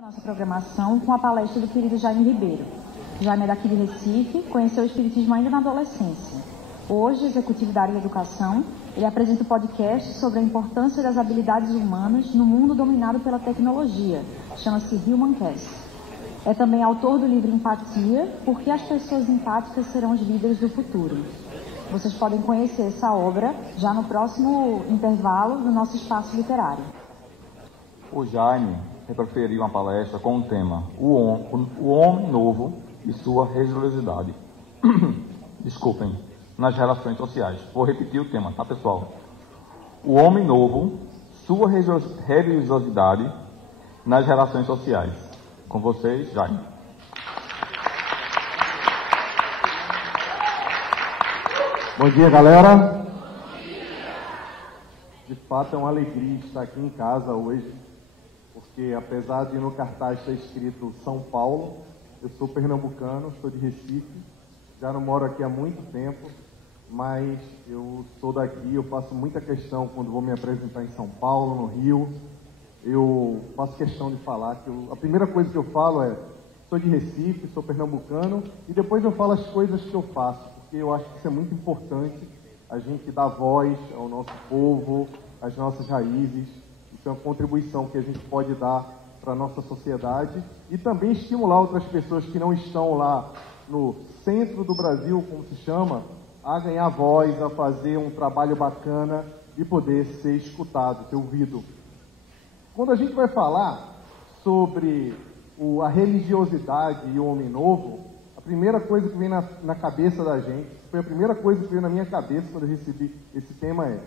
A nossa programação com a palestra do querido Jaime Ribeiro. Jaime é daqui de Recife, conheceu o Espiritismo ainda na adolescência. Hoje, executivo da área da educação, ele apresenta o podcast sobre a importância das habilidades humanas no mundo dominado pela tecnologia. Chama-se Humancast. É também autor do livro Empatia, Porque as pessoas empáticas serão os líderes do futuro. Vocês podem conhecer essa obra já no próximo intervalo do nosso espaço literário. O Jaime preferiu uma palestra com o tema O Homem Novo e Sua Religiosidade. Desculpem, nas relações sociais. Vou repetir o tema, tá, pessoal? O Homem Novo, Sua Religiosidade nas relações sociais. Com vocês, Jaime. Bom dia, galera. De fato, é uma alegria estar aqui em casa hoje, porque apesar de no cartaz estar escrito São Paulo, eu sou pernambucano, sou de Recife, já não moro aqui há muito tempo, mas eu sou daqui, eu faço muita questão quando vou me apresentar em São Paulo, no Rio, eu faço questão de falar que a primeira coisa que eu falo é sou de Recife, sou pernambucano, e depois eu falo as coisas que eu faço, porque eu acho que isso é muito importante, a gente dar voz ao nosso povo, às nossas raízes. Isso é uma contribuição que a gente pode dar para a nossa sociedade e também estimular outras pessoas que não estão lá no centro do Brasil, como se chama, a ganhar voz, a fazer um trabalho bacana e poder ser escutado, ser ouvido. Quando a gente vai falar sobre a religiosidade e o homem novo, a primeira coisa que vem na cabeça da gente, foi a primeira coisa que veio na minha cabeça quando eu recebi esse tema é: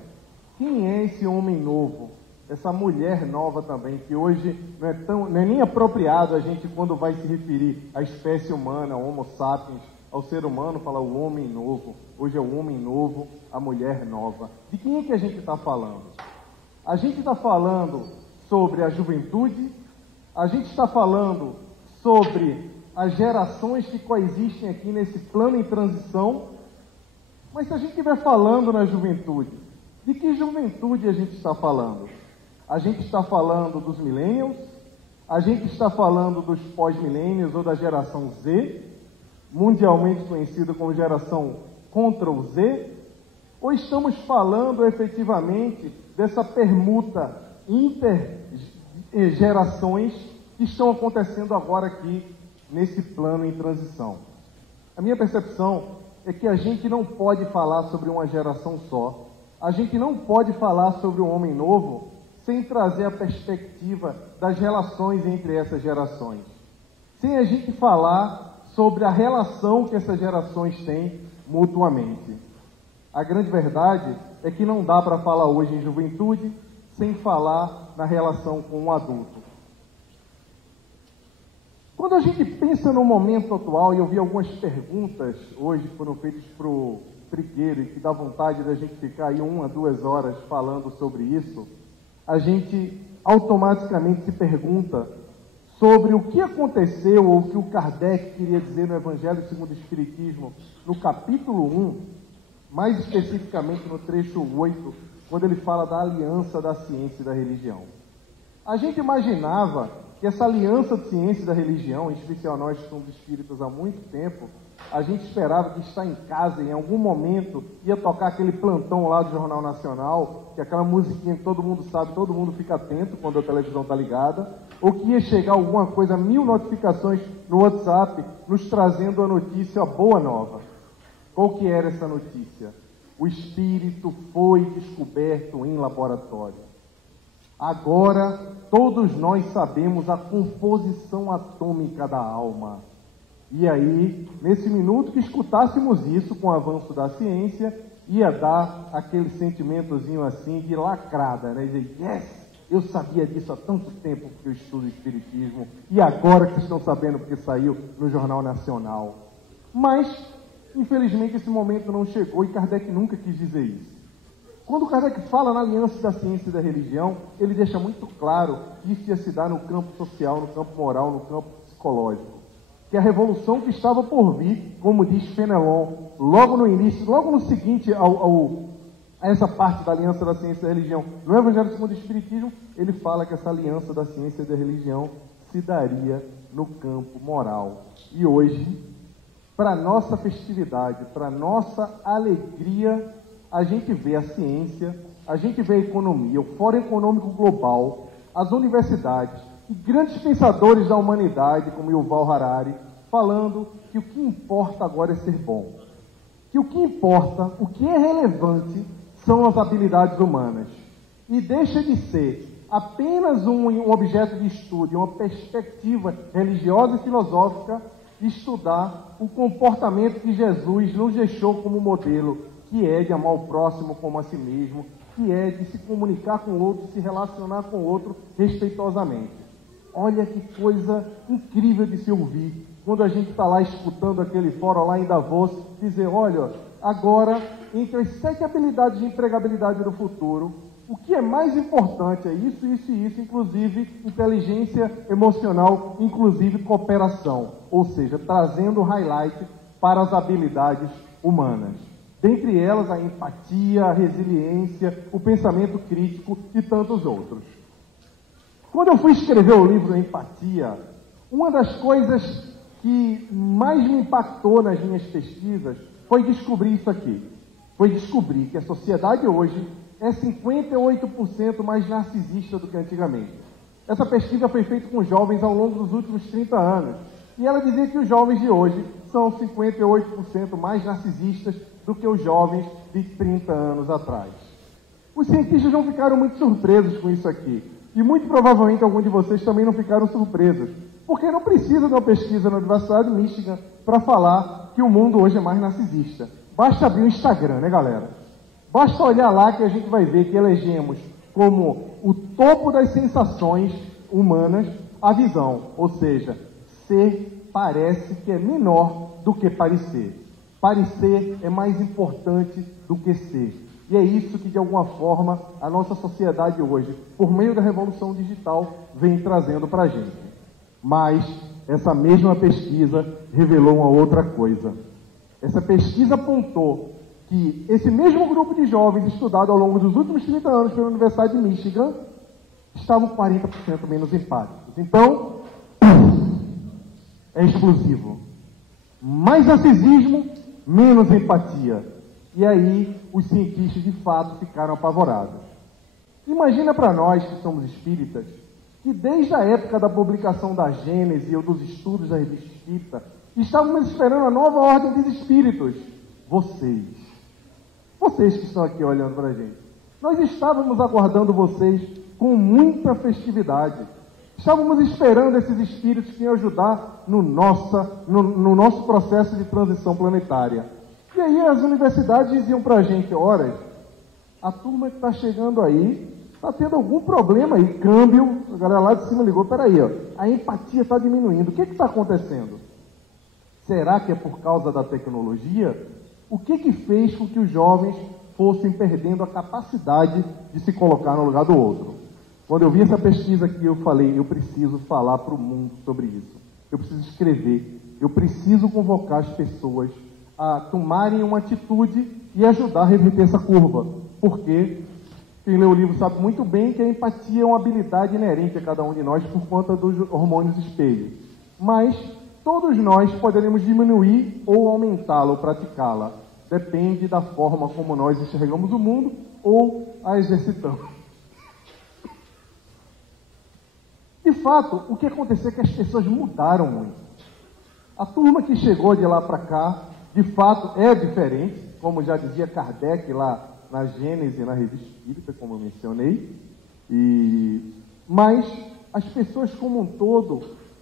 quem é esse homem novo? Essa mulher nova também, que hoje não é nem apropriado a gente, quando vai se referir à espécie humana, ao Homo sapiens, ao ser humano, falar o homem novo. Hoje é o homem novo, a mulher nova. De quem é que a gente está falando? A gente está falando sobre a juventude, a gente está falando sobre as gerações que coexistem aqui nesse plano em transição, mas se a gente estiver falando na juventude, de que juventude a gente está falando? A gente está falando dos millennials, a gente está falando dos pós-millennials ou da geração Z, mundialmente conhecida como geração Ctrl Z, ou estamos falando efetivamente dessa permuta intergerações que estão acontecendo agora aqui nesse plano em transição? A minha percepção é que a gente não pode falar sobre uma geração só, a gente não pode falar sobre o homem novo sem trazer a perspectiva das relações entre essas gerações, sem a gente falar sobre a relação que essas gerações têm mutuamente. A grande verdade é que não dá para falar hoje em juventude sem falar na relação com o adulto. Quando a gente pensa no momento atual, e eu vi algumas perguntas hoje que foram feitas para o Trigueiro e que dá vontade da gente ficar aí 1 a 2 horas falando sobre isso, a gente automaticamente se pergunta sobre o que aconteceu ou o que o Kardec queria dizer no Evangelho segundo o Espiritismo, no capítulo 1, mais especificamente no trecho 8, quando ele fala da aliança da ciência e da religião. A gente imaginava que essa aliança de ciência e da religião, em especial nós que somos espíritas há muito tempo, a gente esperava que estar em casa, em algum momento, ia tocar aquele plantão lá do Jornal Nacional, que é aquela musiquinha que todo mundo sabe, todo mundo fica atento quando a televisão está ligada, ou que ia chegar alguma coisa, 1000 notificações no WhatsApp, nos trazendo a notícia, a boa nova. Qual que era essa notícia? O espírito foi descoberto em laboratório. Agora, todos nós sabemos a composição atômica da alma. E aí, nesse minuto que escutássemos isso com o avanço da ciência, ia dar aquele sentimentozinho assim de lacrada, né? Dizer, yes, eu sabia disso há tanto tempo porque eu estudo Espiritismo, e agora que vocês estão sabendo porque saiu no Jornal Nacional. Mas, infelizmente, esse momento não chegou e Kardec nunca quis dizer isso. Quando Kardec fala na aliança da ciência e da religião, ele deixa muito claro que isso ia se dar no campo social, no campo moral, no campo psicológico. Que a revolução que estava por vir, como diz Fenelon, logo no início, logo no seguinte a essa parte da aliança da ciência e da religião, no Evangelho segundo o Espiritismo, ele fala que essa aliança da ciência e da religião se daria no campo moral. E hoje, para nossa festividade, para nossa alegria, a gente vê a ciência, a gente vê a economia, o Fórum Econômico Global, as universidades e grandes pensadores da humanidade, como Yuval Harari, falando que o que importa agora é ser bom. Que o que importa, o que é relevante, são as habilidades humanas. E deixa de ser apenas um objeto de estudo, uma perspectiva religiosa e filosófica, estudar o comportamento que Jesus nos deixou como modelo, que é de amar o próximo como a si mesmo, que é de se comunicar com o outro, se relacionar com o outro respeitosamente. Olha que coisa incrível de se ouvir, quando a gente está lá escutando aquele fórum lá em Davos, dizer, olha, agora, entre as 7 habilidades de empregabilidade do futuro, o que é mais importante é isso, isso e isso, inclusive inteligência emocional, inclusive cooperação, ou seja, trazendo o highlight para as habilidades humanas. Dentre elas, a empatia, a resiliência, o pensamento crítico e tantos outros. Quando eu fui escrever o livro Empatia, uma das coisas que mais me impactou nas minhas pesquisas foi descobrir isso aqui. Foi descobrir que a sociedade hoje é 58% mais narcisista do que antigamente. Essa pesquisa foi feita com jovens ao longo dos últimos 30 anos. E ela dizia que os jovens de hoje são 58% mais narcisistas do que os jovens de 30 anos atrás. Os cientistas não ficaram muito surpresos com isso aqui. E muito provavelmente alguns de vocês também não ficaram surpresos. Porque não precisa de uma pesquisa na Universidade de Michigan para falar que o mundo hoje é mais narcisista. Basta abrir o Instagram, né, galera? Basta olhar lá que a gente vai ver que elegemos como o topo das sensações humanas a visão. Ou seja, ser parece que é menor do que parecer. Parecer é mais importante do que ser. E é isso que, de alguma forma, a nossa sociedade hoje, por meio da revolução digital, vem trazendo para a gente. Mas essa mesma pesquisa revelou uma outra coisa. Essa pesquisa apontou que esse mesmo grupo de jovens estudado ao longo dos últimos 30 anos pela Universidade de Michigan estavam 40% menos empáticos. Então, é explosivo. Mais narcisismo, menos empatia. E aí, os cientistas de fato ficaram apavorados. Imagina para nós que somos espíritas, que desde a época da publicação da Gênese ou dos estudos da Revista Espírita, estávamos esperando a nova ordem dos espíritos. Vocês que estão aqui olhando para a gente. Nós estávamos aguardando vocês com muita festividade. Estávamos esperando esses espíritos que iam ajudar no nosso processo de transição planetária. E aí as universidades diziam para a gente, olha, a turma que está chegando aí está tendo algum problema aí, câmbio, a galera lá de cima ligou, peraí, ó, a empatia está diminuindo, o que está acontecendo? Será que é por causa da tecnologia? O que fez com que os jovens fossem perdendo a capacidade de se colocar no lugar do outro? Quando eu vi essa pesquisa aqui, eu falei, eu preciso falar para o mundo sobre isso. Eu preciso escrever, eu preciso convocar as pessoas a tomarem uma atitude e ajudar a reverter essa curva. Porque quem lê o livro sabe muito bem que a empatia é uma habilidade inerente a cada um de nós por conta dos hormônios espelho. Mas todos nós poderemos diminuir ou aumentá-la ou praticá-la. Depende da forma como nós enxergamos o mundo ou a exercitamos. De fato, o que aconteceu é que as pessoas mudaram muito. A turma que chegou de lá para cá, de fato, é diferente, como já dizia Kardec lá na Gênese, na Revista Espírita, como eu mencionei. Mas as pessoas como um todo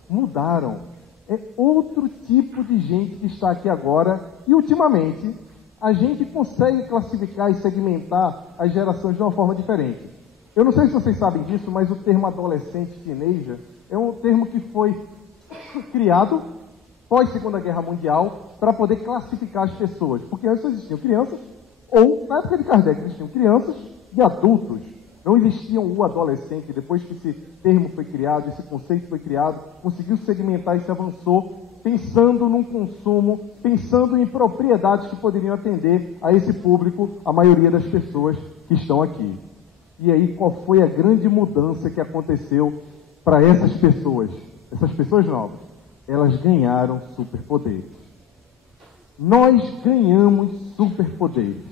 mudaram. É outro tipo de gente que está aqui agora e, ultimamente, a gente consegue classificar e segmentar as gerações de uma forma diferente. Eu não sei se vocês sabem disso, mas o termo adolescente, teenager, é um termo que foi criado pós-Segunda Guerra Mundial para poder classificar as pessoas. Porque antes existiam crianças, ou, na época de Kardec, existiam crianças e adultos. Não existiam o adolescente. Depois que esse termo foi criado, esse conceito foi criado, conseguiu segmentar e se avançou, pensando num consumo, pensando em propriedades que poderiam atender a esse público, a maioria das pessoas que estão aqui. E aí, qual foi a grande mudança que aconteceu para essas pessoas? essas pessoas novas, elas ganharam superpoderes. Nós ganhamos superpoderes.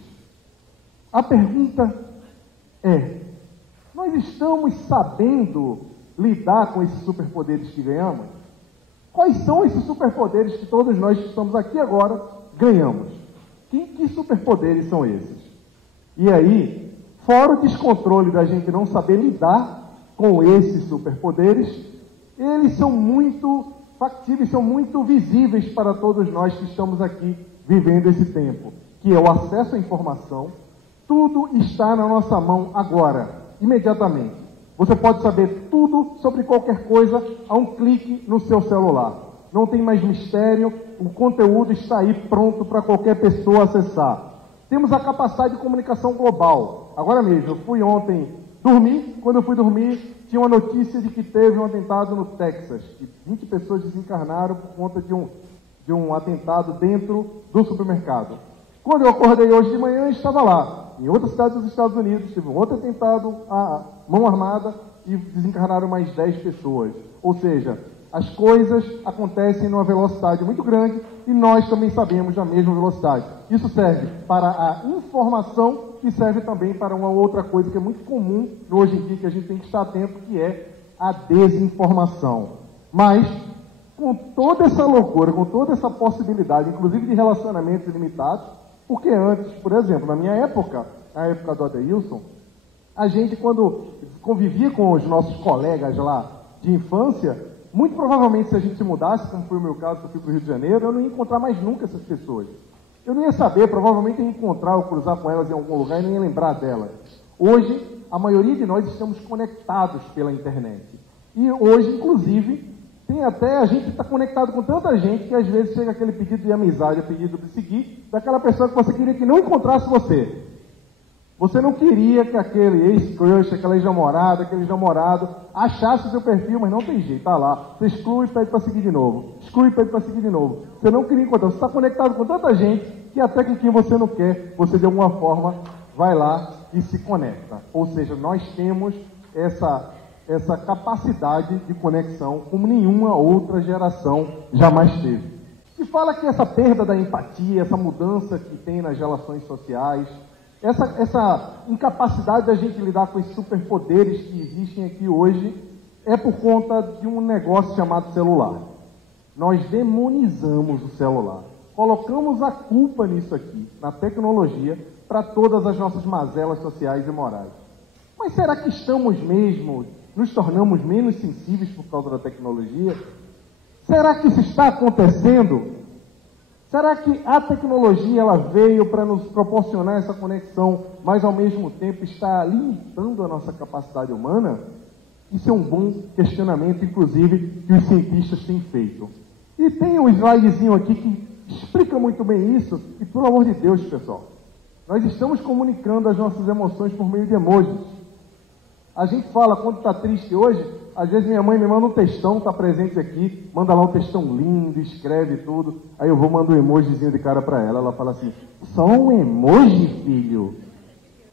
A pergunta é: nós estamos sabendo lidar com esses superpoderes que ganhamos? Quais são esses superpoderes que todos nós que estamos aqui agora ganhamos? Que superpoderes são esses? E aí, fora o descontrole da gente não saber lidar com esses superpoderes, eles são muito factíveis, são muito visíveis para todos nós que estamos aqui vivendo esse tempo, que é o acesso à informação. Tudo está na nossa mão agora, imediatamente. Você pode saber tudo sobre qualquer coisa a um clique no seu celular. Não tem mais mistério, o conteúdo está aí pronto para qualquer pessoa acessar. Temos a capacidade de comunicação global. Agora mesmo, eu fui ontem dormir, quando eu fui dormir, tinha uma notícia de que teve um atentado no Texas, que 20 pessoas desencarnaram por conta de um atentado dentro do supermercado. Quando eu acordei hoje de manhã, estava lá. Em outra cidade dos Estados Unidos, teve um outro atentado à mão armada e desencarnaram mais 10 pessoas. Ou seja, as coisas acontecem numa velocidade muito grande e nós também sabemos da mesma velocidade. Isso serve para a informação e serve também para uma outra coisa que é muito comum hoje em dia, que a gente tem que estar atento, que é a desinformação. Mas, com toda essa loucura, com toda essa possibilidade, inclusive de relacionamentos ilimitados, porque antes, por exemplo, na minha época, na época do Adeilson, a gente, quando convivia com os nossos colegas lá de infância, muito provavelmente, se a gente se mudasse, como foi o meu caso, que eu fui para o Rio de Janeiro, eu não ia encontrar mais nunca essas pessoas. Eu não ia saber, provavelmente ia encontrar ou cruzar com elas em algum lugar e não ia lembrar delas. Hoje, a maioria de nós estamos conectados pela internet. E hoje, inclusive, a gente está conectado com tanta gente que às vezes chega aquele pedido de amizade, pedido de seguir, daquela pessoa que você queria que não encontrasse você. Você não queria que aquele ex-crush, aquela ex-namorada, aquele ex-namorado achasse o seu perfil, mas não tem jeito, tá lá. Você exclui e pede para seguir de novo. Exclui e pede para seguir de novo. Você não queria encontrar. Você está conectado com tanta gente que até com quem você não quer, você de alguma forma vai lá e se conecta. Ou seja, nós temos essa capacidade de conexão como nenhuma outra geração jamais teve. Se fala que essa perda da empatia, essa mudança que tem nas relações sociais, essa incapacidade da gente lidar com os superpoderes que existem aqui hoje é por conta de um negócio chamado celular. Nós demonizamos o celular. Colocamos a culpa nisso aqui, na tecnologia, para todas as nossas mazelas sociais e morais. Mas será que nos tornamos menos sensíveis por causa da tecnologia? Será que isso está acontecendo? Será que a tecnologia ela veio para nos proporcionar essa conexão, mas ao mesmo tempo está limitando a nossa capacidade humana? Isso é um bom questionamento, inclusive, que os cientistas têm feito. E tem um slidezinho aqui que explica muito bem isso, e pelo amor de Deus, pessoal, nós estamos comunicando as nossas emoções por meio de emojis. A gente fala, quando está triste hoje, às vezes minha mãe me manda um textão, está presente aqui, manda lá um textão lindo, escreve tudo, aí eu vou mandar um emojizinho de cara para ela, ela fala assim, só um emoji, filho?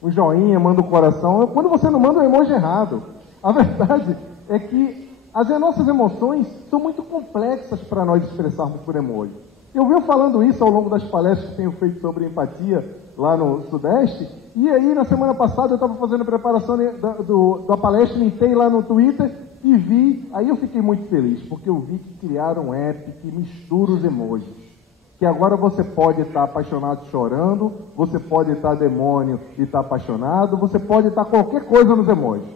Um joinha, manda um coração, quando você não manda um emoji errado. A verdade é que as nossas emoções são muito complexas para nós expressarmos por emoji. Eu venho falando isso ao longo das palestras que tenho feito sobre empatia lá no Sudeste, e aí na semana passada eu estava fazendo a preparação da palestra, entrei lá no Twitter e vi, aí eu fiquei muito feliz, porque eu vi que criaram um app que mistura os emojis, que agora você pode estar apaixonado chorando, você pode estar demônio e estar apaixonado, você pode estar qualquer coisa nos emojis.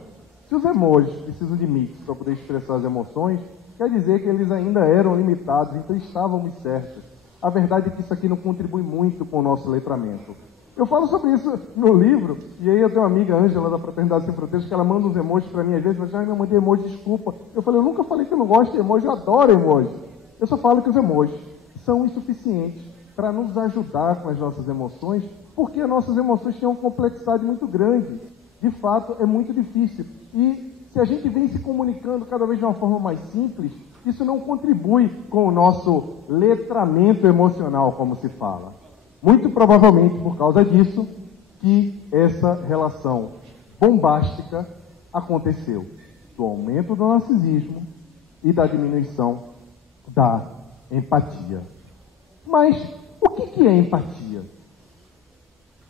Se os emojis precisam de mix para poder expressar as emoções, quer dizer que eles ainda eram limitados, então estávamos certos. A verdade é que isso aqui não contribui muito com o nosso letramento. Eu falo sobre isso no livro, e aí eu tenho uma amiga, Ângela, da Fraternidade Sem Fronteiras, que ela manda uns emojis para mim, às vezes, mas eu mandei emoji, desculpa. Eu falei, eu nunca falei que eu não gosto de emoji, eu adoro emoji. Eu só falo que os emojis são insuficientes para nos ajudar com as nossas emoções, porque as nossas emoções têm uma complexidade muito grande. De fato, é muito difícil. E se a gente vem se comunicando cada vez de uma forma mais simples, isso não contribui com o nosso letramento emocional, como se fala. Muito provavelmente por causa disso que essa relação bombástica aconteceu. Do aumento do narcisismo, e da diminuição da empatia. Mas o que é empatia?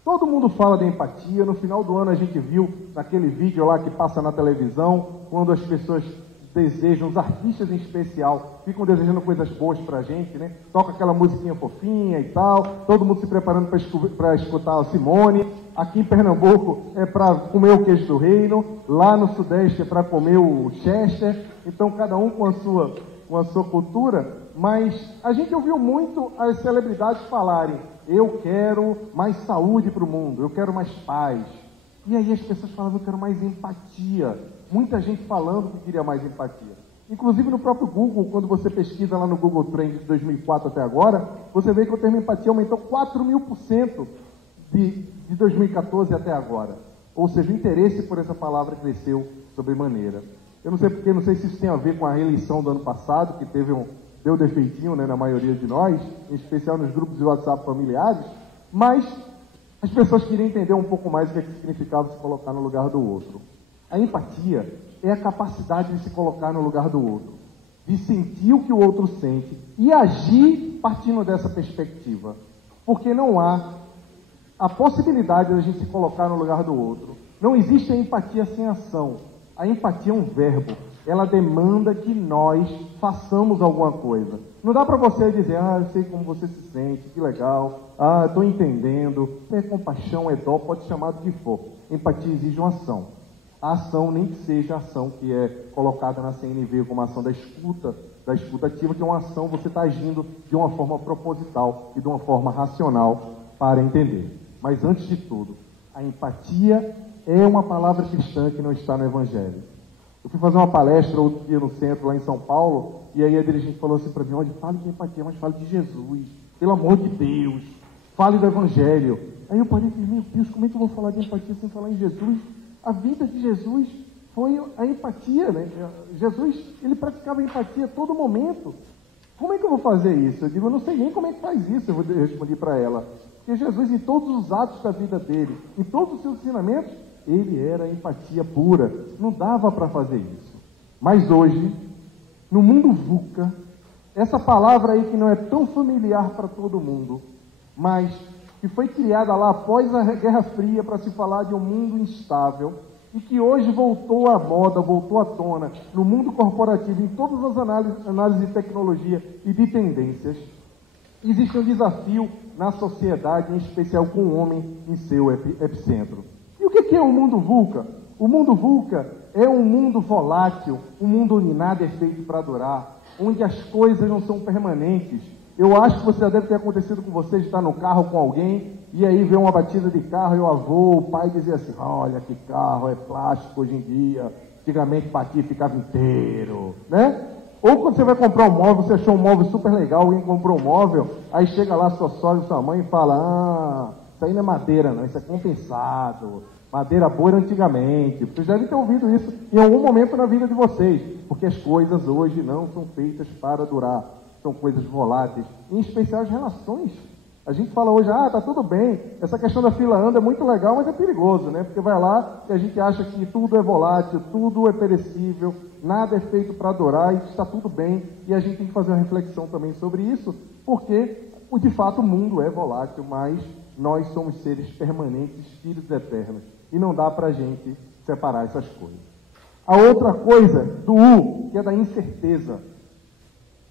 Todo mundo fala de empatia. No final do ano a gente viu naquele vídeo lá que passa na televisão, quando as pessoas desejam, os artistas em especial, ficam desejando coisas boas pra gente, né? Toca aquela musiquinha fofinha e tal, todo mundo se preparando para escutar a Simone. Aqui em Pernambuco é para comer o queijo do reino, lá no Sudeste é para comer o Chester. Então cada um com a sua cultura, mas a gente ouviu muito as celebridades falarem: eu quero mais saúde para o mundo, eu quero mais paz. E aí as pessoas falavam: eu quero mais empatia. Muita gente falando que queria mais empatia. Inclusive no próprio Google, quando você pesquisa lá no Google Trends de 2004 até agora, você vê que o termo empatia aumentou 4.000% de 2014 até agora. Ou seja, o interesse por essa palavra cresceu sobremaneira. Eu não sei porque, não sei se isso tem a ver com a reeleição do ano passado, que deu defeitinho, né, na maioria de nós, em especial nos grupos de WhatsApp familiares, mas as pessoas queriam entender um pouco mais o que significava se colocar no lugar do outro. A empatia é a capacidade de se colocar no lugar do outro, de sentir o que o outro sente e agir partindo dessa perspectiva. Porque não há a possibilidade de a gente se colocar no lugar do outro. Não existe a empatia sem ação. A empatia é um verbo. Ela demanda que nós façamos alguma coisa. Não dá para você dizer: eu sei como você se sente, que legal, estou entendendo. É compaixão, é dó, pode chamar do que for. Empatia exige uma ação. A ação, nem que seja a ação que é colocada na CNV como a ação da escuta ativa, que é uma ação, você está agindo de uma forma proposital e de uma forma racional para entender. Mas antes de tudo, a empatia é uma palavra cristã que não está no Evangelho. Eu fui fazer uma palestra outro dia no centro, lá em São Paulo, e aí a dirigente falou assim para mim: olha, fale de empatia, mas fale de Jesus, pelo amor de Deus, fale do Evangelho. Aí eu parei e falei: meu Deus, como é que eu vou falar de empatia sem falar em Jesus? A vida de Jesus foi a empatia, né? Jesus, ele praticava empatia a todo momento. Como é que eu vou fazer isso? Eu digo: eu não sei nem como é que faz isso. Eu respondi para ela. Porque Jesus, em todos os atos da vida dele, em todos os seus ensinamentos, ele era empatia pura. Não dava para fazer isso. Mas hoje, no mundo VUCA, essa palavra aí que não é tão familiar para todo mundo, mas que foi criada lá após a Guerra Fria para se falar de um mundo instável e que hoje voltou à moda, voltou à tona no mundo corporativo, em todas as análises de tecnologia e de tendências. Existe um desafio na sociedade, em especial com o homem em seu epicentro. E o que é o mundo VUCA? O mundo VUCA é um mundo volátil, um mundo onde nada é feito para durar, onde as coisas não são permanentes. Eu acho que você já deve ter acontecido com você de estar no carro com alguém e aí vê uma batida de carro e o avô, o pai dizia assim: olha que carro, é plástico hoje em dia, antigamente batia e ficava inteiro, né? Ou quando você vai comprar um móvel, você achou um móvel super legal, alguém comprou um móvel, aí chega lá sua sogra e sua mãe e fala: isso aí não é madeira não, isso é compensado, madeira boa era antigamente. Vocês devem ter ouvido isso em algum momento na vida de vocês, porque as coisas hoje não são feitas para durar. São coisas voláteis, em especial as relações. A gente fala hoje: tá tudo bem, essa questão da fila anda é muito legal, mas é perigoso, né? Porque vai lá e a gente acha que tudo é volátil, tudo é perecível, nada é feito para durar e está tudo bem. E a gente tem que fazer uma reflexão também sobre isso, porque, de fato, o mundo é volátil, mas nós somos seres permanentes, espíritos eternos. E não dá para a gente separar essas coisas. A outra coisa, do U, que é da incerteza.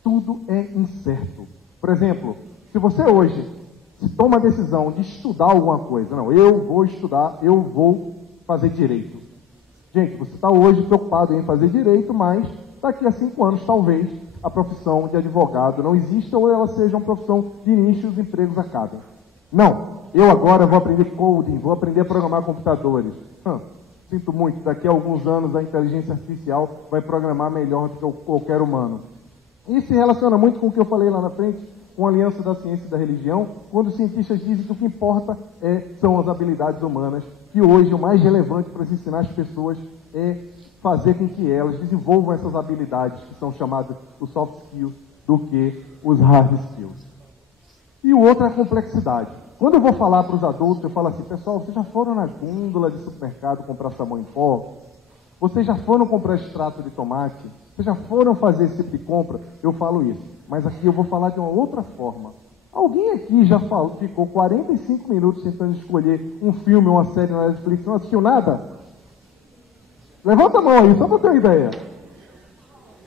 Tudo é incerto. Por exemplo, se você hoje se toma a decisão de estudar alguma coisa, não, eu vou estudar, eu vou fazer direito. Gente, você está hoje preocupado em fazer direito, mas daqui a 5 anos, talvez, a profissão de advogado não exista ou ela seja uma profissão de nicho e os empregos acabem. Não, eu agora vou aprender coding, vou aprender a programar computadores. Sinto muito, daqui a alguns anos a inteligência artificial vai programar melhor do que qualquer humano. Isso se relaciona muito com o que eu falei lá na frente, com a aliança da ciência e da religião, quando os cientistas dizem que o que importa são as habilidades humanas, que hoje o mais relevante para se ensinar as pessoas é fazer com que elas desenvolvam essas habilidades, que são chamadas os soft skills, do que os hard skills. E o outro é a complexidade. Quando eu vou falar para os adultos, eu falo assim: pessoal, vocês já foram na gôndola de supermercado comprar sabão em pó? Vocês já foram comprar extrato de tomate? Vocês já foram fazer esse tipo de compra? Eu falo isso. Mas aqui eu vou falar de uma outra forma. Alguém aqui já ficou 45 minutos tentando escolher um filme ou uma série na Netflix e não assistiu nada? Levanta a mão aí, só para ter uma ideia.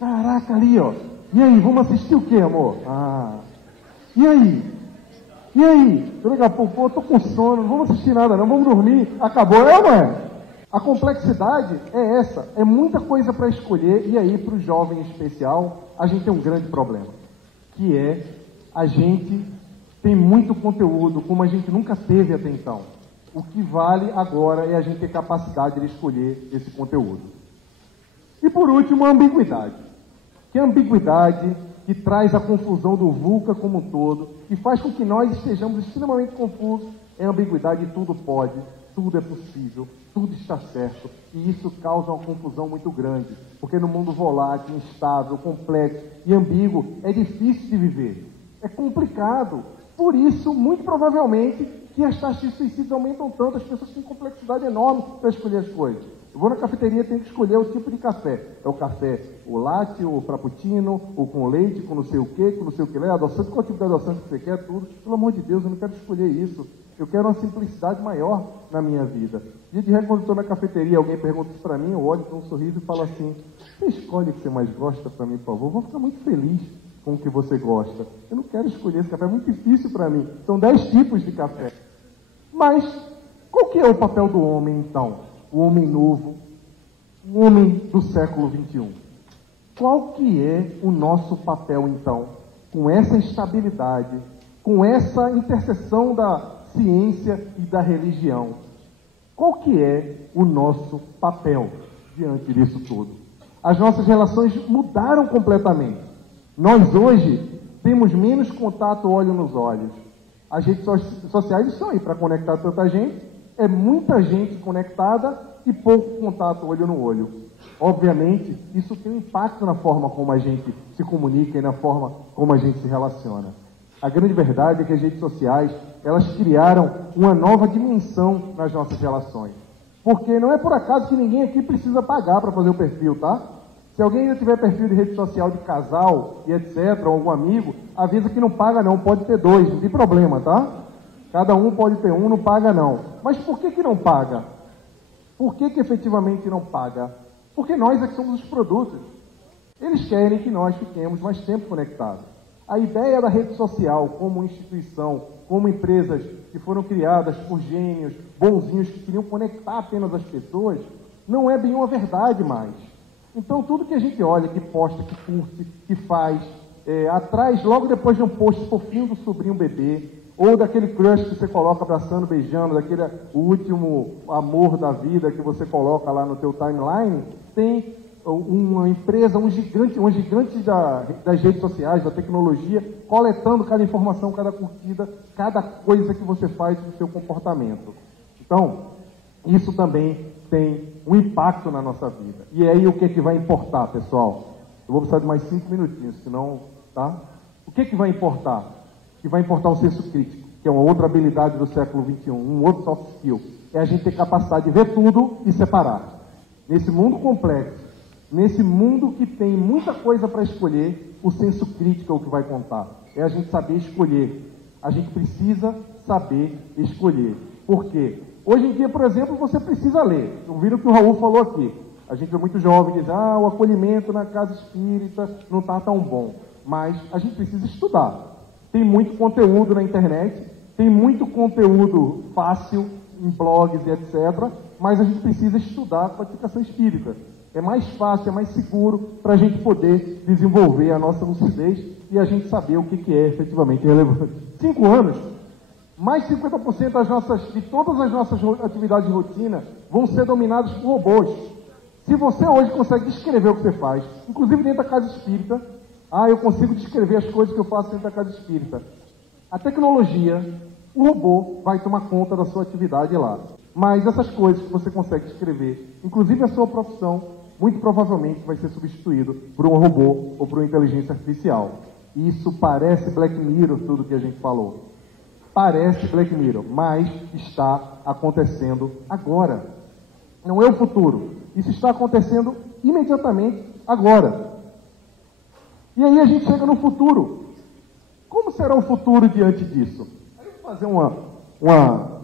Caraca, ali, ó. E aí, vamos assistir o quê, amor? E aí? E aí? Daqui a pouco, pô, tô com sono, não vamos assistir nada não, vamos dormir. Acabou, ou não é? A complexidade é essa, é muita coisa para escolher, e aí, para o jovem em especial, a gente tem um grande problema, que é a gente tem muito conteúdo, como a gente nunca teve até então. O que vale agora é a gente ter capacidade de escolher esse conteúdo. E por último, a ambiguidade. Que é a ambiguidade que traz a confusão do VUCA como um todo, e faz com que nós estejamos extremamente confusos. É a ambiguidade de tudo pode, tudo é possível, tudo está certo, e isso causa uma confusão muito grande, porque no mundo volátil, instável, complexo e ambíguo, é difícil de viver, é complicado. Por isso, muito provavelmente, que as taxas de suicídio aumentam tanto, as pessoas têm complexidade enorme para escolher as coisas. Eu vou na cafeteria, tenho que escolher o tipo de café. É o café, o latte, o frappuccino, ou com leite, com não sei o quê, com não sei o que lá, adoçante, qual tipo de adoçante que você quer, tudo. Pelo amor de Deus, eu não quero escolher isso. Eu quero uma simplicidade maior na minha vida. Dia de regra, quando estou na cafeteria, alguém pergunta isso para mim, eu olho com um sorriso e falo assim: você escolhe o que você mais gosta para mim, por favor? Eu vou ficar muito feliz com o que você gosta. Eu não quero escolher esse café, é muito difícil para mim. São 10 tipos de café. Mas, qual que é o papel do homem, então? O homem novo, o homem do século XXI. Qual que é o nosso papel, então, com essa instabilidade, com essa interseção da ciência e da religião? Qual que é o nosso papel diante disso tudo? As nossas relações mudaram completamente. Nós hoje temos menos contato olho nos olhos. As redes sociais estão aí para conectar tanta gente. É muita gente conectada e pouco contato olho no olho. Obviamente, isso tem um impacto na forma como a gente se comunica e na forma como a gente se relaciona. A grande verdade é que as redes sociais, elas criaram uma nova dimensão nas nossas relações. Porque não é por acaso que ninguém aqui precisa pagar para fazer o perfil, tá? Se alguém ainda tiver perfil de rede social de casal e etc, ou algum amigo, avisa que não paga não, pode ter 2, não tem problema, tá? Cada um pode ter um, não paga não. Mas por que não paga? Por que efetivamente não paga? Porque nós é que somos os produtos. Eles querem que nós fiquemos mais tempo conectados. A ideia da rede social como instituição, como empresas que foram criadas por gênios, bonzinhos, que queriam conectar apenas as pessoas, não é bem uma verdade mais. Então, tudo que a gente olha, que posta, que curte, que faz, atrás, logo depois de um post fofinho do sobrinho bebê, ou daquele crush que você coloca abraçando, beijando, daquele o último amor da vida que você coloca lá no teu timeline, tem uma empresa, um gigante das redes sociais, da tecnologia, coletando cada informação, cada curtida, cada coisa que você faz no seu comportamento. Então, isso também tem um impacto na nossa vida. E aí o que vai importar, pessoal? Eu vou precisar de mais 5 minutinhos, senão, tá? O que vai importar? O que vai importar o senso crítico, que é uma outra habilidade do século XXI, um outro soft skill. É a gente ter capacidade de ver tudo e separar. Nesse mundo complexo, nesse mundo que tem muita coisa para escolher, o senso crítico é o que vai contar. É a gente saber escolher. A gente precisa saber escolher. Por quê? Hoje em dia, por exemplo, você precisa ler. Ouviram o que o Raul falou aqui. A gente é muito jovem e diz, o acolhimento na casa espírita não está tão bom. Mas a gente precisa estudar. Tem muito conteúdo na internet, tem muito conteúdo fácil em blogs e etc. Mas a gente precisa estudar a codificação espírita. É mais fácil, é mais seguro para a gente poder desenvolver a nossa lucidez e a gente saber o que é efetivamente relevante. 5 anos, mais de 50% de todas as nossas atividades de rotina vão ser dominadas por robôs. Se você hoje consegue descrever o que você faz, inclusive dentro da casa espírita, eu consigo descrever as coisas que eu faço dentro da casa espírita. A tecnologia, o robô vai tomar conta da sua atividade lá. Mas essas coisas que você consegue descrever, inclusive a sua profissão, muito provavelmente vai ser substituído por um robô ou por uma inteligência artificial. Isso parece Black Mirror, tudo que a gente falou. Parece Black Mirror, mas está acontecendo agora. Não é o futuro. Isso está acontecendo imediatamente agora. E aí a gente chega no futuro. Como será o futuro diante disso? Eu vou fazer uma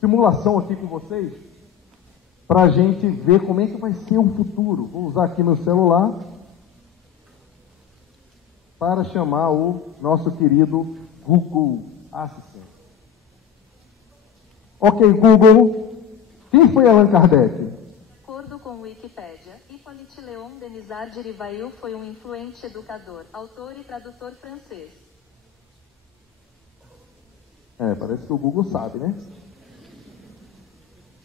simulação aqui com vocês para a gente ver como é que vai ser o futuro. Vou usar aqui meu celular para chamar o nosso querido Google Assistant. Ok, Google, quem foi Allan Kardec? De acordo com Wikipédia, Hippolyte Léon Denisard de Rivail foi um influente educador, autor e tradutor francês. Parece que o Google sabe, né?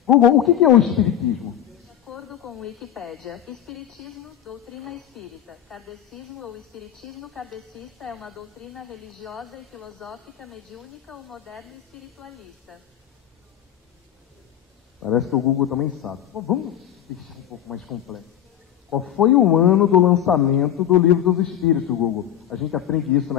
Google, o que é o Espiritismo? De acordo com Wikipédia, Espiritismo, doutrina espírita. Kardecismo ou Espiritismo kardecista é uma doutrina religiosa e filosófica mediúnica ou moderna espiritualista. Parece que o Google também sabe. Bom, vamos deixar um pouco mais complexo. Qual foi o ano do lançamento do Livro dos Espíritos, Google? A gente aprende isso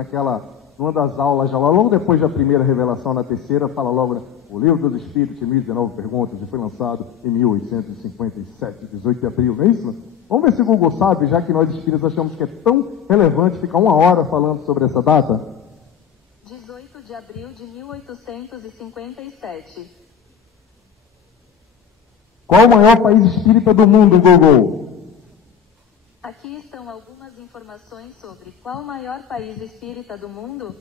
numa das aulas, já logo depois da primeira revelação, na terceira, fala logo, né? O Livro dos Espíritos, 1019 perguntas, e foi lançado em 1857, 18 de abril, não é isso? Vamos ver se o Google sabe, já que nós espíritos achamos que é tão relevante ficar uma hora falando sobre essa data. 18 de abril de 1857. Qual o maior país espírita do mundo, Google? Aqui estão algumas informações sobre qual o maior país espírita do mundo?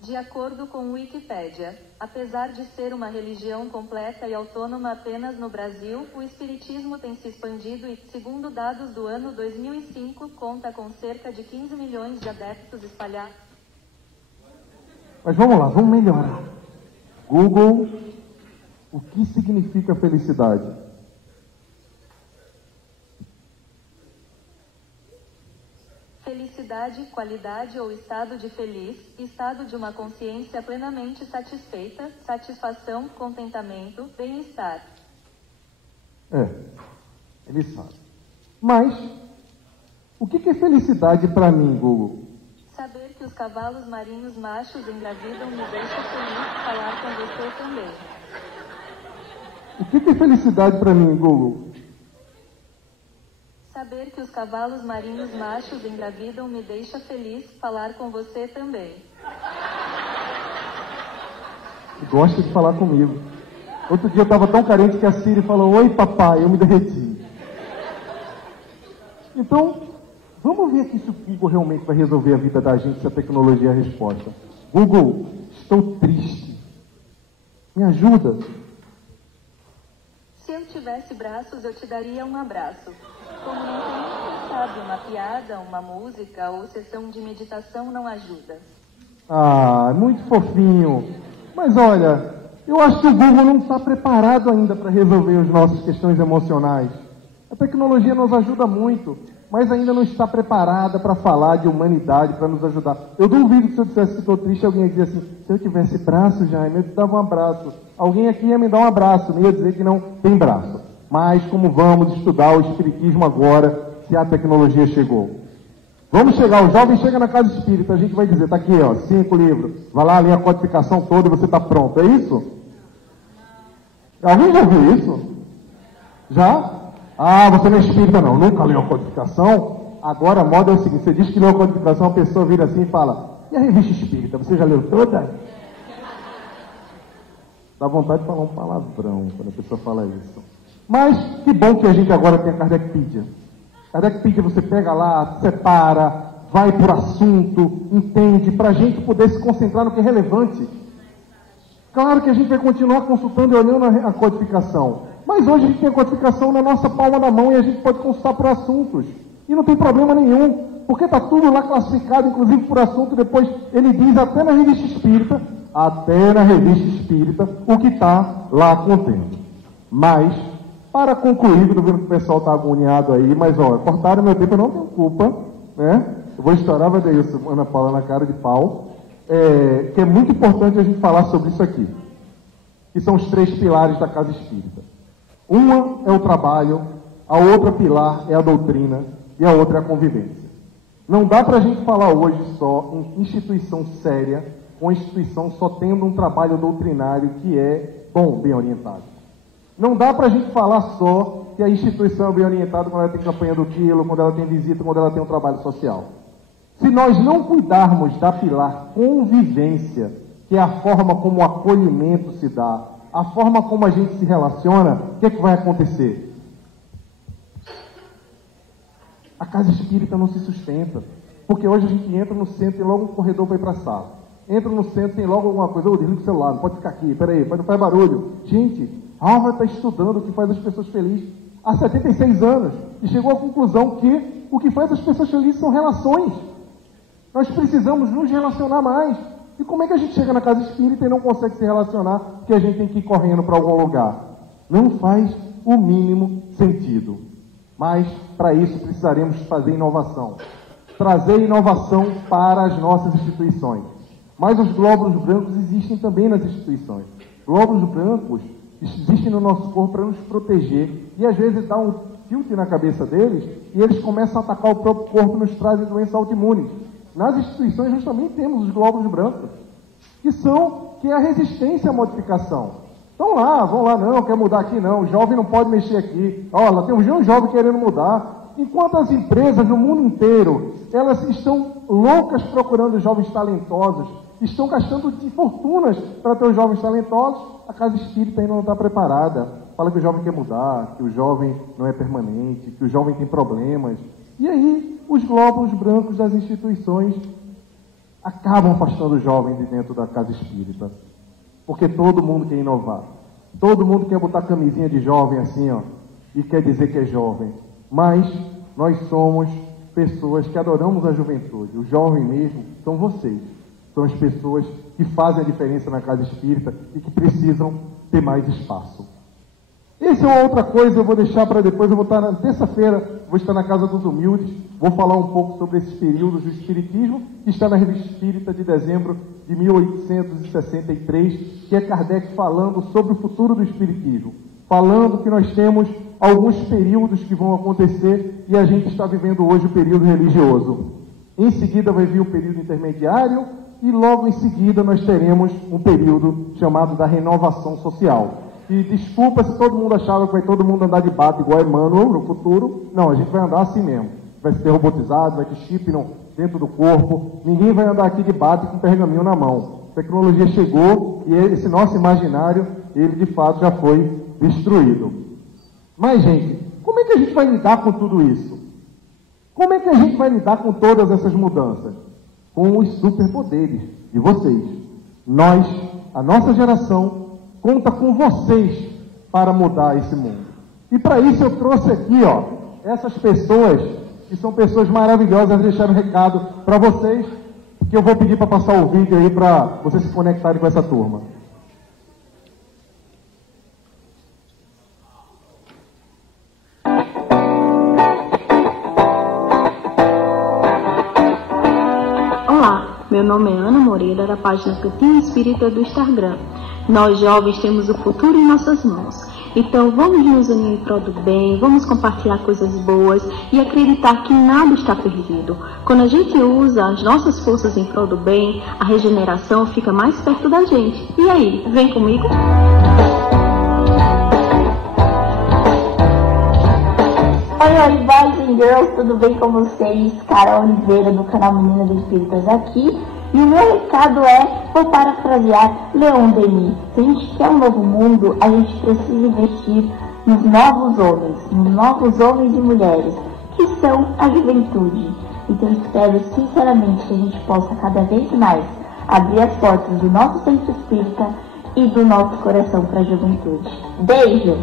De acordo com Wikipédia, apesar de ser uma religião completa e autônoma apenas no Brasil, o espiritismo tem se expandido e, segundo dados do ano 2005, conta com cerca de 15 milhões de adeptos espalhados. Mas vamos lá, vamos melhorar. Google, o que significa felicidade? Felicidade, qualidade ou estado de feliz, estado de uma consciência plenamente satisfeita, satisfação, contentamento, bem-estar. Ele sabe. Mas, o que é felicidade para mim, Google? Saber que os cavalos marinhos machos engravidam me deixa feliz falar com você também. O que é felicidade para mim, Google? Saber que os cavalos marinhos machos engravidam me deixa feliz falar com você também. Gosta de falar comigo. Outro dia eu estava tão carente que a Siri falou, oi papai, eu me derreti. Então, vamos ver aqui se o Google realmente vai resolver a vida da gente, se a tecnologia é a resposta. Google, estou triste. Me ajuda. Se eu tivesse braços, eu te daria um abraço. Como não tenho, quem sabe, uma piada, uma música ou sessão de meditação não ajuda. Muito fofinho. Mas olha, eu acho que o Google não está preparado ainda para resolver as nossas questões emocionais. A tecnologia nos ajuda muito, mas ainda não está preparada para falar de humanidade, para nos ajudar. Eu duvido que se eu dissesse que estou triste, alguém ia dizer assim, se eu tivesse braço, Jaime, eu te dava um abraço. Alguém aqui ia me dar um abraço, não ia dizer que não tem braço. Mas como vamos estudar o Espiritismo agora, se a tecnologia chegou? Vamos chegar, o jovem chega na casa espírita, a gente vai dizer, tá aqui, ó, 5 livros, vai lá, lê a codificação toda e você está pronto, é isso? Alguém já viu isso? Já? Você não é espírita não, nunca leu a codificação? Agora a moda é o seguinte, você diz que leu a codificação, a pessoa vira assim e fala, e a revista espírita, você já leu toda? Dá vontade de falar um palavrão quando a pessoa fala isso. Mas que bom que a gente agora tem a Kardecpedia. Kardecpedia você pega lá, separa, vai por assunto, entende, para a gente poder se concentrar no que é relevante. Claro que a gente vai continuar consultando e olhando a codificação, mas hoje a gente tem a codificação na nossa palma da mão e a gente pode consultar por assuntos. E não tem problema nenhum, porque está tudo lá classificado, inclusive por assunto, depois ele diz até na revista espírita, o que está lá contendo. Mas, para concluir, estou vendo que o pessoal está agoniado aí, mas cortaram meu tempo, eu não tenho culpa, né? Eu vou estourar, vai dar isso, Ana Paula, na cara de pau, que é muito importante a gente falar sobre isso aqui, que são os 3 pilares da casa espírita. Uma é o trabalho, a outra pilar é a doutrina e a outra é a convivência. Não dá para a gente falar hoje só em instituição séria, ou instituição só tendo um trabalho doutrinário que é bom, bem orientado. Não dá para a gente falar só que a instituição é bem orientada quando ela tem campanha do quilo, quando ela tem visita, quando ela tem um trabalho social. Se nós não cuidarmos da pilar convivência, que é a forma como o acolhimento se dá, a forma como a gente se relaciona, o que é que vai acontecer? A casa espírita não se sustenta. Porque hoje a gente entra no centro e logo um corredor para ir para a sala. Entra no centro e tem logo alguma coisa. Desliga o celular, não pode ficar aqui, peraí, não faz barulho. Gente, a Alva está estudando o que faz as pessoas felizes há 76 anos e chegou à conclusão que o que faz as pessoas felizes são relações. Nós precisamos nos relacionar mais. E como é que a gente chega na casa espírita e não consegue se relacionar porque a gente tem que ir correndo para algum lugar? Não faz o mínimo sentido. Mas, para isso, precisaremos fazer inovação. Trazer inovação para as nossas instituições. Mas os glóbulos brancos existem também nas instituições. Glóbulos brancos existem no nosso corpo para nos proteger. E, às vezes, dá um tilt na cabeça deles e eles começam a atacar o próprio corpo e nos trazem doenças autoimunes. Nas instituições, nós também temos os glóbulos brancos, que é a resistência à modificação. Então vão lá, não, quer mudar aqui não, o jovem não pode mexer aqui. Olha, tem um jovem querendo mudar. Enquanto as empresas no mundo inteiro, elas estão loucas procurando jovens talentosos, estão gastando de fortunas para ter os jovens talentosos, a casa espírita ainda não está preparada. Fala que o jovem quer mudar, que o jovem não é permanente, que o jovem tem problemas. E aí, os glóbulos brancos das instituições acabam afastando o jovem de dentro da casa espírita. Porque todo mundo quer inovar. Todo mundo quer botar camisinha de jovem assim, ó, e quer dizer que é jovem. Mas nós somos pessoas que adoramos a juventude. O jovem mesmo são vocês. São as pessoas que fazem a diferença na casa espírita e que precisam ter mais espaço. Essa é uma outra coisa, eu vou deixar para depois. Eu vou estar na terça-feira, vou estar na Casa dos Humildes, vou falar um pouco sobre esses períodos do Espiritismo, que está na Revista Espírita de dezembro de 1863, que é Kardec falando sobre o futuro do Espiritismo, falando que nós temos alguns períodos que vão acontecer e a gente está vivendo hoje o período religioso. Em seguida vai vir o período intermediário e logo em seguida nós teremos um período chamado da renovação social. E desculpa se todo mundo achava que vai todo mundo andar de bata igual a Emmanuel no futuro. Não, a gente vai andar assim mesmo. Vai ser robotizado, vai ter chip dentro do corpo. Ninguém vai andar aqui de bata e com pergaminho na mão. A tecnologia chegou e esse nosso imaginário, ele de fato já foi destruído. Mas, gente, como é que a gente vai lidar com tudo isso? Como é que a gente vai lidar com todas essas mudanças? Com os superpoderes de vocês. Nós, a nossa geração, conta com vocês para mudar esse mundo. E para isso eu trouxe aqui, ó, essas pessoas, que são pessoas maravilhosas, deixaram um recado para vocês, que eu vou pedir para passar o vídeo aí para vocês se conectarem com essa turma. Olá, meu nome é Ana Moreira, da página Cantinho Espírita do Instagram. Nós jovens temos o futuro em nossas mãos. Então vamos nos unir em prol do bem, vamos compartilhar coisas boas e acreditar que nada está perdido. Quando a gente usa as nossas forças em prol do bem, a regeneração fica mais perto da gente. E aí, vem comigo? Oi, boys and girls, tudo bem com vocês? Carol Oliveira, do canal Menina dos Espíritas aqui. E o meu recado vou parafrasear Leon Denis. Se a gente quer um novo mundo, a gente precisa investir nos novos homens e mulheres, que são a juventude. Então espero sinceramente que a gente possa cada vez mais abrir as portas do nosso centro espírita e do nosso coração para a juventude. Beijo!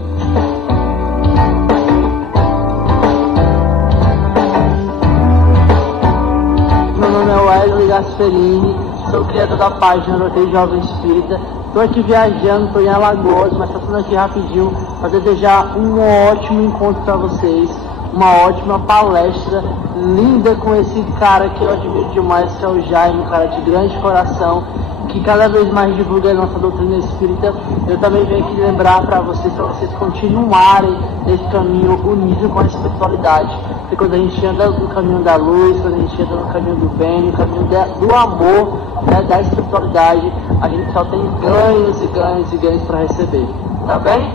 Meu nome é Wesley Gasperini, sou criador da página Roteiro Jovem Espírita. Estou aqui viajando, estou em Alagoas, mas passando aqui rapidinho para desejar um ótimo encontro para vocês, uma ótima palestra linda com esse cara que eu admiro demais, que é o Jaime, um cara de grande coração, que cada vez mais divulga a nossa doutrina espírita. Eu também venho aqui lembrar para vocês continuarem nesse caminho unido com a espiritualidade. Porque quando a gente anda no caminho da luz, quando a gente anda no caminho do bem, no caminho do amor, né, da espiritualidade, a gente só tem ganhos e ganhos e ganhos para receber. Tá bem?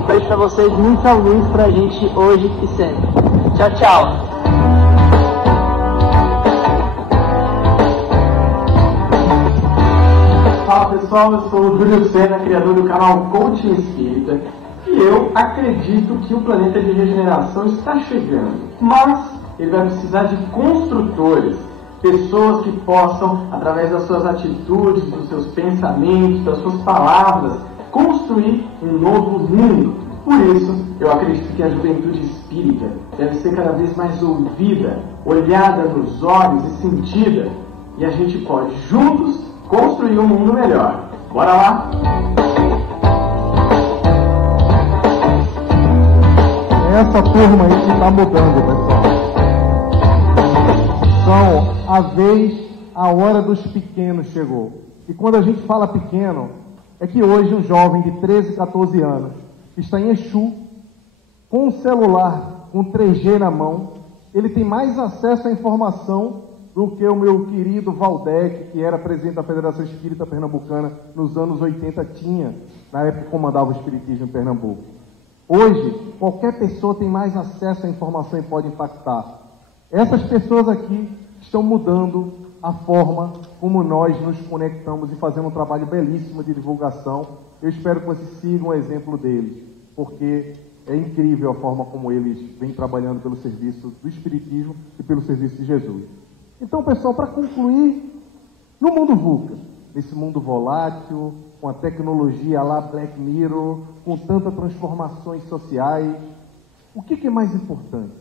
Um beijo para vocês, muita luz pra gente hoje e sempre. Tchau, tchau. Olá pessoal, eu sou o Júlio Sena, criador do canal Coaching Espírita, e eu acredito que o planeta de regeneração está chegando, mas ele vai precisar de construtores, pessoas que possam, através das suas atitudes, dos seus pensamentos, das suas palavras, construir um novo mundo. Por isso, eu acredito que a juventude espírita deve ser cada vez mais ouvida, olhada nos olhos e sentida, e a gente pode juntos construir um mundo melhor. Bora lá? É essa turma aí que está mudando, pessoal. Então, a hora dos pequenos chegou. E quando a gente fala pequeno, é que hoje um jovem de 13, 14 anos, que está em Exu, com um celular, com 3G na mão, ele tem mais acesso à informação do que o meu querido Valdec, que era presidente da Federação Espírita Pernambucana nos anos 80, tinha, na época que comandava o Espiritismo em Pernambuco. Hoje, qualquer pessoa tem mais acesso à informação e pode impactar. Essas pessoas aqui estão mudando a forma como nós nos conectamos e fazendo um trabalho belíssimo de divulgação. Eu espero que vocês sigam o exemplo deles, porque é incrível a forma como eles vêm trabalhando pelo serviço do Espiritismo e pelo serviço de Jesus. Então, pessoal, para concluir, no mundo VUCA, nesse mundo volátil, com a tecnologia lá Black Mirror, com tantas transformações sociais, o que é mais importante?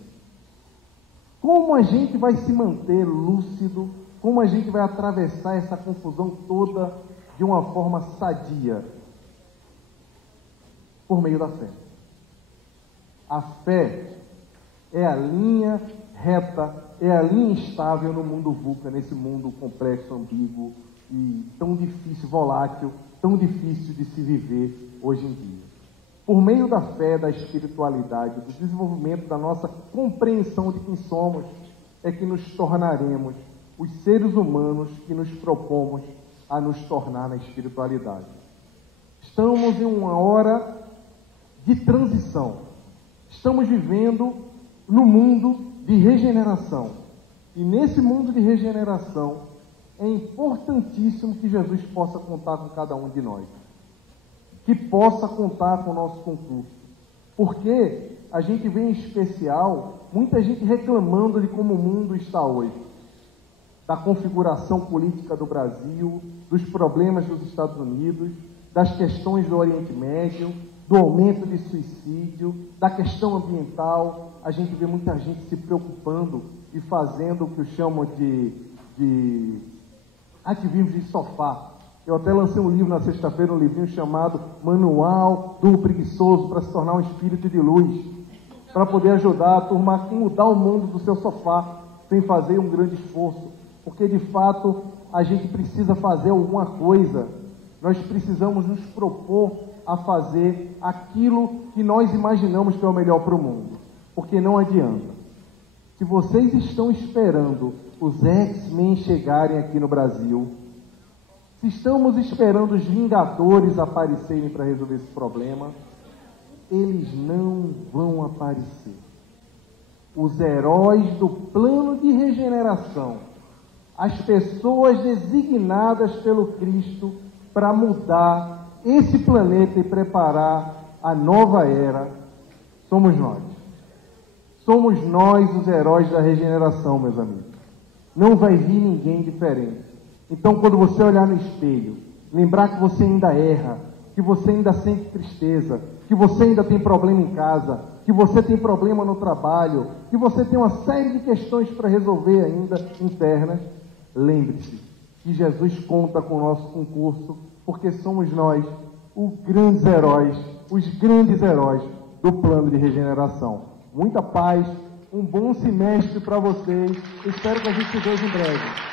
Como a gente vai se manter lúcido? Como a gente vai atravessar essa confusão toda de uma forma sadia? Por meio da fé. A fé é a linha reta, é a linha estável no mundo VUCA, nesse mundo complexo, ambíguo e tão difícil, volátil, tão difícil de se viver hoje em dia. Por meio da fé, da espiritualidade, do desenvolvimento da nossa compreensão de quem somos, é que nos tornaremos os seres humanos que nos propomos a nos tornar na espiritualidade. Estamos em uma hora de transição. Estamos vivendo no mundo de regeneração. E nesse mundo de regeneração, é importantíssimo que Jesus possa contar com cada um de nós. Que possa contar com o nosso concurso. Porque a gente vê em especial muita gente reclamando de como o mundo está hoje. Da configuração política do Brasil, dos problemas dos Estados Unidos, das questões do Oriente Médio, do aumento de suicídio, da questão ambiental. A gente vê muita gente se preocupando e fazendo o que eu chamo de ativismo de sofá. Eu até lancei um livro na sexta-feira, um livrinho chamado Manual do Preguiçoso para se tornar um espírito de luz, para poder ajudar a turma a mudar o mundo do seu sofá, sem fazer um grande esforço, porque de fato a gente precisa fazer alguma coisa, nós precisamos nos propor a fazer aquilo que nós imaginamos que é o melhor para o mundo, porque não adianta. Se vocês estão esperando os X-Men chegarem aqui no Brasil, se estamos esperando os Vingadores aparecerem para resolver esse problema, eles não vão aparecer. Os heróis do plano de regeneração, as pessoas designadas pelo Cristo para mudar esse planeta e preparar a nova era, somos nós. Somos nós os heróis da regeneração, meus amigos. Não vai vir ninguém diferente. Então, quando você olhar no espelho, lembrar que você ainda erra, que você ainda sente tristeza, que você ainda tem problema em casa, que você tem problema no trabalho, que você tem uma série de questões para resolver ainda internas, lembre-se que Jesus conta com o nosso concurso, porque somos nós os grandes heróis do plano de regeneração. Muita paz, um bom semestre para vocês. Espero que a gente se veja em breve.